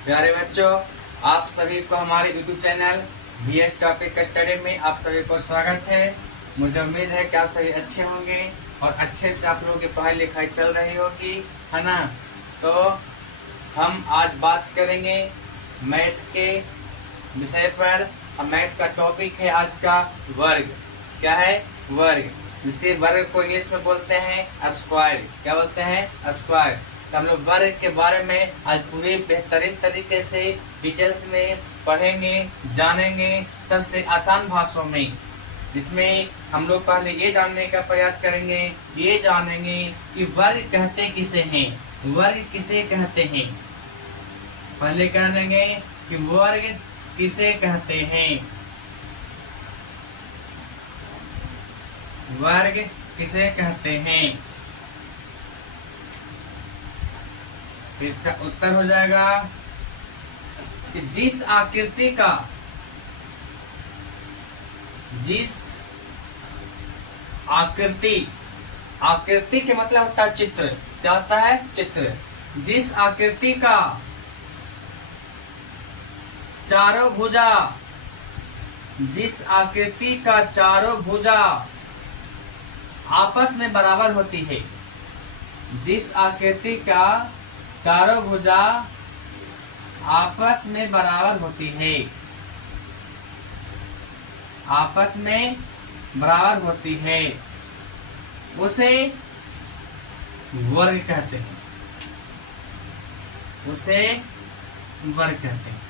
प्यारे बच्चों, आप सभी को हमारे YouTube channel VS topic study में आप सभी को स्वागत है। मुझे उम्मीद है कि आप सभी अच्छे होंगे और अच्छे से आप लोगों की पढ़ाई लिखाई चल रही होगी, है ना। तो हम आज बात करेंगे मैथ के विषय पर। मैथ का टॉपिक है आज का वर्ग। क्या है? वर्ग। जिससे वर्ग को इंग्लिश में बोलते हैं स्क्वायर। क्या बोलते हैं? स्क्वायर। तो हम लोग वर्ग के बारे में आज पूरे बेहतरीन तरीके से डिटेल्स में पढ़ेंगे, जानेंगे, सबसे आसान भाषाओं में। इसमें हम लोग पहले ये जानने का प्रयास करेंगे, ये जानेंगे कि वर्ग कहते किसे हैं, वर्ग किसे कहते हैं। पहले कहेंगे कि वर्ग किसे कहते हैं, वर्ग किसे कहते हैं। तो इसका उत्तर हो जाएगा कि जिस आकृति आकृति के मतलब होता है चित्र। क्या होता है? चित्र। जिस आकृति का चारों भुजा, जिस आकृति का चारों भुजा आपस में बराबर होती है, जिस आकृति का चारों भुजा आपस में बराबर होती है, आपस में बराबर होती है, उसे वर्ग कहते हैं, उसे वर्ग कहते हैं।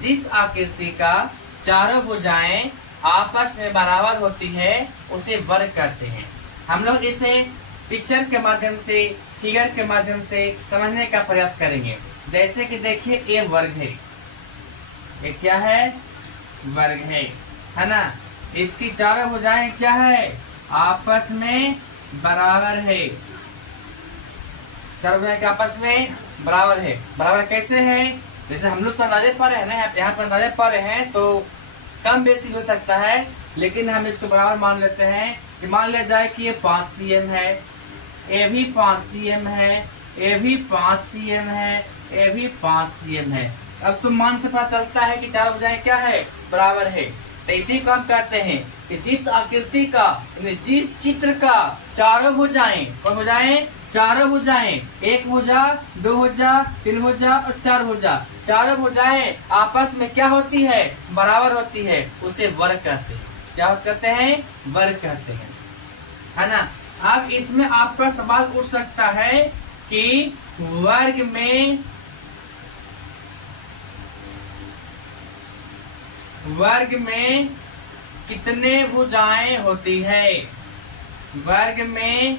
जिस आकृति का चारों भुजाएं आपस में बराबर होती है उसे वर्ग कहते हैं। हम लोग इसे पिक्चर के माध्यम से, फिगर के माध्यम से समझने का प्रयास करेंगे। जैसे कि देखिए, ये वर्ग है, ये क्या है? वर्ग है ना। इसकी चारों भुजाएं क्या है? आपस में बराबर है। चारों भुजाएं आपस में बराबर है। बराबर कैसे है? जैसे हम लोग तो अंदाजे पा रहे हैं ना, यहाँ पर अंदाजे पा रहे हैं, तो कम बेसी हो सकता है, लेकिन हम इसको बराबर मान लेते हैं। कि मान लिया जाए कि ये 5 cm है, ये भी 5 cm है, ये भी 5 cm है, ये भी 5 cm है। अब तो मान से पता चलता है कि चारों भुजाएं क्या है? बराबर है। तो इसी को हम कहते हैं कि जिस आकृति का, जिस चित्र का चारों भुजाएं, कौन भुजाएं? चारों भुजाएं, एक भुजा, दो भुजा, तीन भुजा और चार भुजा, चारों भुजाएं आपस में क्या होती है? बराबर होती है, उसे वर्ग कहते हैं। क्या कहते हैं? वर्ग कहते हैं, है ना। अब इसमें आपका सवाल उठ सकता है कि वर्ग में कितने भुजाएं होती है? वर्ग में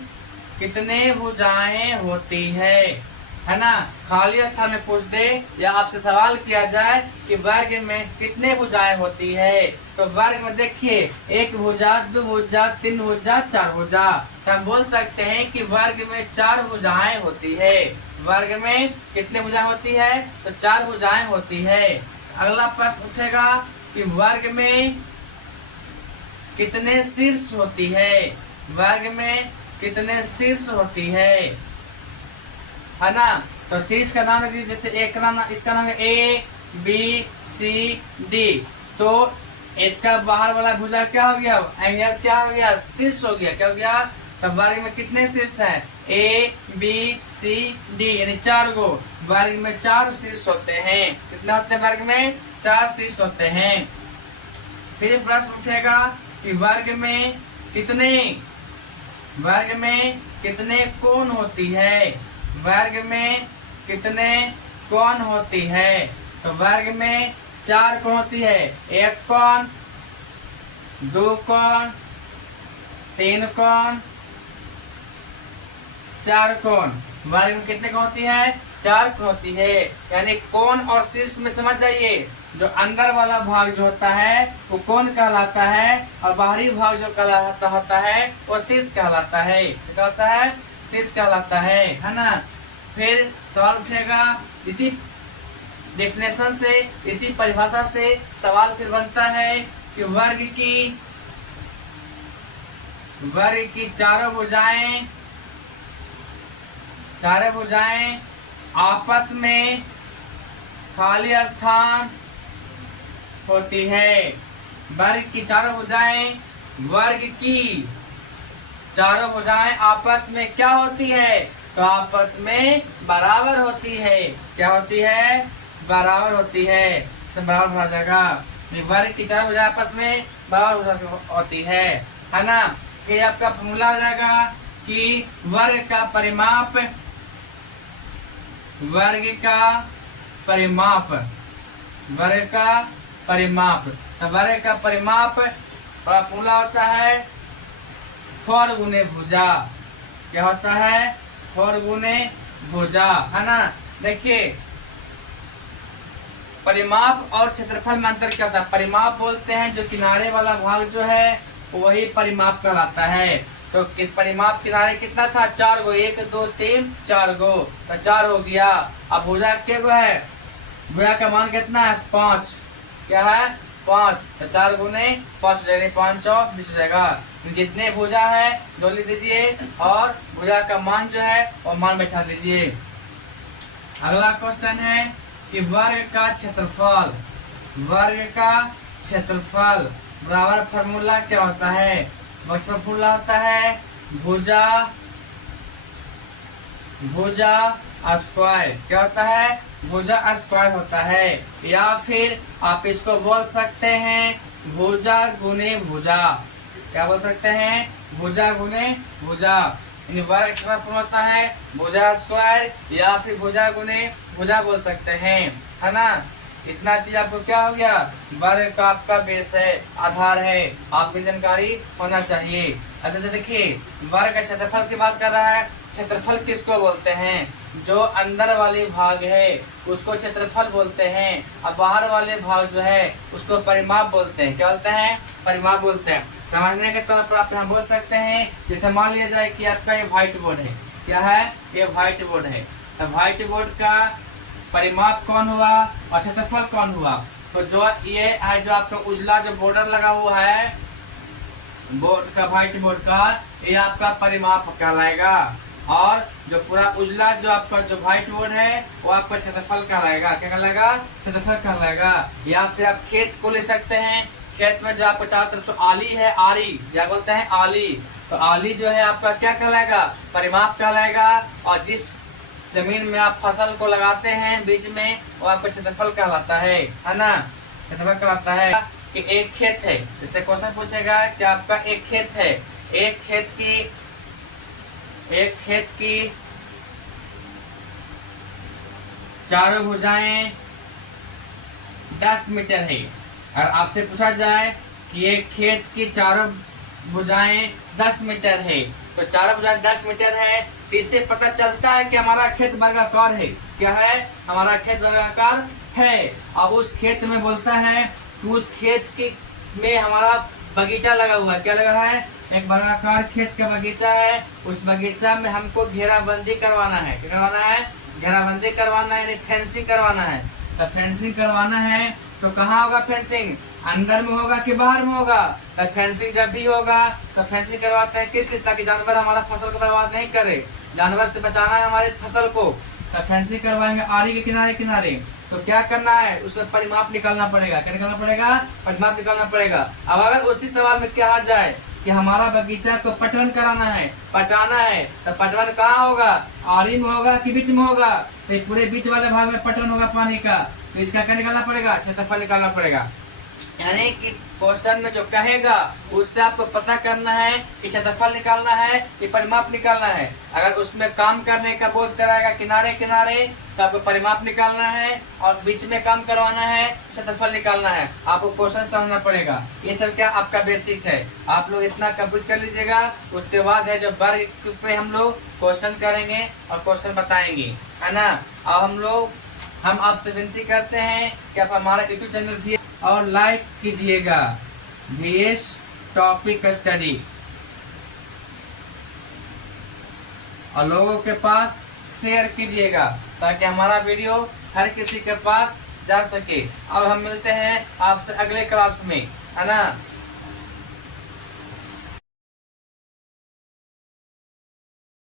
कितने भुजाएं होती है ना। खाली स्थान में पूछ दे या आपसे सवाल किया जाए कि वर्ग में कितने भुजाएं होती है, तो वर्ग में देखिए, एक भुजा, दो भुजा, तीन भुजा, चार भुजा। तो हम बोल सकते हैं कि वर्ग में 4 भुजाएं होती है। वर्ग में कितने भुजाएं होती है? तो 4 भुजाएं होती है। अगला प्रश्न उठेगा कि वर्ग में कितने शीर्ष होती है? वर्ग में कितने शीर्ष होती है ना। तो शीर्ष का नाम है, जैसे एक नाम, इसका नाम है ABCD। तो इसका बाहर वाला भुजा क्या हो गया? एंगल क्या हो गया? शीर्ष हो गया। क्या हो गया? तो वर्ग में कितने शीर्ष हैं? ABCD यानी 4 गो। वर्ग में 4 शीर्ष होते हैं। कितने होते हैं? वर्ग में 4 शीर्ष होते हैं। फिर प्रश्न उठेगा कि वर्ग में कितने कोण होती है? वर्ग में कितने कोण होती है? तो वर्ग में 4 कोण होती है। 1 कोण, 2 कोण, 3 कोण, 4 कोण। वर्ग में कितने कोण होती है? 4 कोण होती है। यानी कोण और शीर्ष में समझ जाइए, जो अंदर वाला भाग जो होता है वो कोण कहलाता है, और बाहरी भाग जो कहलाता होता है वो शीर्ष कहलाता है। क्या होता है? शीर्ष कहलाता है ना। फिर सवाल उठेगा, इसी डेफिनेशन से, इसी परिभाषा से सवाल फिर बनता है कि वर्ग की चारों भुजाएं आपस में खाली स्थान होती है। वर्ग की चारों भुजाएं, वर्ग की चारों भुजाएं आपस में क्या होती है? तो आपस में बराबर होती है। क्या होती है? बराबर होती है। बराबर हो जाएगा। वर्ग की चारों भुजाएं आपस में बराबर होती है ना। फिर आपका फॉर्मूला हो जाएगा कि वर्ग का परिमाप, वर्ग का परिमाप, वर्ग का परिमाप, तो वर्ग का परिमाप का फॉर्मूला होता है 4 गुने भुजा। क्या होता है? 4 गुने भुजा, है ना। देखिए परिमाप और क्षेत्रफल में अंतर क्या होता है? परिमाप बोलते हैं जो किनारे वाला भाग जो है वही परिमाप कहलाता है। तो परिमाप किनारे कितना था? 4 गो, 1 2 3 4 गो, तो 4 हो गया। अब भुजा के गो है? भुजा का मान कितना है? 5। क्या है? 5, तो 4 गुने 5 हो जाएगा, 5 चौक 20 हो जाएगा। जितने भुजा है दो लिख दीजिए और भुजा का मान जो है वो मान बैठा दीजिए। अगला क्वेश्चन है कि वर्ग का क्षेत्रफल, वर्ग का क्षेत्रफल बराबर फॉर्मूला क्या होता है? फॉर्मूला होता है भुजा, भुजा स्क्वायर। क्या होता है? भुजा स्क्वायर होता है। या फिर आप इसको बोल सकते हैं भुजा गुने भुजा। क्या बोल सकते हैं? भुजा गुने भुजा। वर्ग क्षेत्रफल होता है भुजा स्क्वायर या फिर भुजा गुने भुजा बोल सकते हैं, है ना। इतना चीज आपको क्या हो गया? वर्ग का आपका बेस है, आधार है, आपकी जानकारी होना चाहिए। अच्छा देखिए वर्ग का क्षेत्रफल की बात कर रहा है। क्षेत्रफल किसको बोलते हैं? जो अंदर वाले भाग है उसको क्षेत्रफल बोलते हैं, और बाहर वाले भाग जो है उसको परिमाप बोलते हैं। क्या बोलते हैं? परिमाप बोलते हैं। समझने के तौर पर आप यहाँ बोल सकते हैं, जैसे मान लिया जाए कि आपका ये व्हाइट बोर्ड है। क्या है? ये व्हाइट बोर्ड है। तो व्हाइट बोर्ड का परिमाप कौन हुआ और क्षेत्रफल कौन हुआ? तो जो ये है जो आपका उजला जो बॉर्डर लगा हुआ है बोर्ड का, व्हाइट बोर्ड का, ये आपका परिमाप कहलाएगा। और जो पूरा उजला जो आपका जो व्हाइट बोर्ड है वो आपका क्षेत्रफल कहलाएगा। क्या कहलाएगा? क्षेत्रफल कहलाएगा। या फिर आप खेत को ले सकते हैं। खेत में जो आपको चारों तरफ से आली है, आरी क्या बोलते हैं? आली। तो आली जो है आपका क्या कहलाएगा? परिमाप कहलाएगा। और जिस जमीन में आप फसल को लगाते हैं बीच में वो आपका क्षेत्रफल कहलाता है ना। क्षेत्रफल कहलाता है कि एक खेत है, जैसे क्वेश्चन पूछेगा कि आपका एक खेत है, एक खेत की चारों भुजाएं 10 मीटर है। और आपसे पूछा जाए कि एक खेत की चारों भुजाएं 10 मीटर है, तो चारों भुजाएं 10 मीटर है, तो इससे पता चलता है कि हमारा खेत वर्गाकार है। क्या है? हमारा खेत वर्गाकार है। अब उस खेत में बोलता है कि उस खेत की में हमारा बगीचा लगा हुआ है। क्या लगा है? एक वर्गाकार खेत का बगीचा है। उस बगीचा में हमको घेराबंदी करवाना है। क्या करवाना है? घेराबंदी करवाना है, यानी फेंसिंग करवाना है। तो फेंसिंग करवाना है तो कहाँ होगा फेंसिंग? अंदर में होगा कि बाहर में होगा? तो फेंसिंग जब भी होगा तो फेंसिंग करवाते हैं किस लिए? ताकि जानवर हमारा फसल को बर्बाद नहीं करे, जानवर से बचाना है हमारी फसल को। तो फेंसिंग करवाएंगे आरी के किनारे किनारे। तो क्या करना है? उसमें परिमाप निकालना पड़ेगा। क्या निकालना पड़ेगा? परिमाप निकालना पड़ेगा। अब अगर उसी सवाल में कहा जाए कि हमारा बगीचा को पटवन कराना है, पटाना है, तो पटवन कहाँ होगा? आरी में होगा कि बीच में होगा? तो पूरे बीच वाले भाग में पटवन होगा पानी का। तो इसका क्या निकालना पड़ेगा? क्षेत्रफल निकालना पड़ेगा। यानी कि क्वेश्चन में जो कहेगा उससे आपको पता करना है कि क्षेत्रफल निकालना है कि परिमाप निकालना है। अगर उसमें काम करने का बोध कराएगा किनारे किनारे तो आपको परिमाप निकालना है, और बीच में काम करवाना है क्षेत्रफल निकालना है। आपको क्वेश्चन समझना पड़ेगा। ये सब क्या आपका बेसिक है। आप लोग इतना कंप्लीट कर लीजिएगा। उसके बाद है जो वर्ग पे हम लोग क्वेश्चन करेंगे और क्वेश्चन बताएंगे, है ना। अब हम आपसे विनती करते हैं कि आप हमारा यूट्यूब चैनल भी और लाइक कीजिएगा, VS टॉपिक स्टडी, और लोगों के पास शेयर कीजिएगा ताकि हमारा वीडियो हर किसी के पास जा सके। अब हम मिलते हैं आपसे अगले क्लास में, है ना।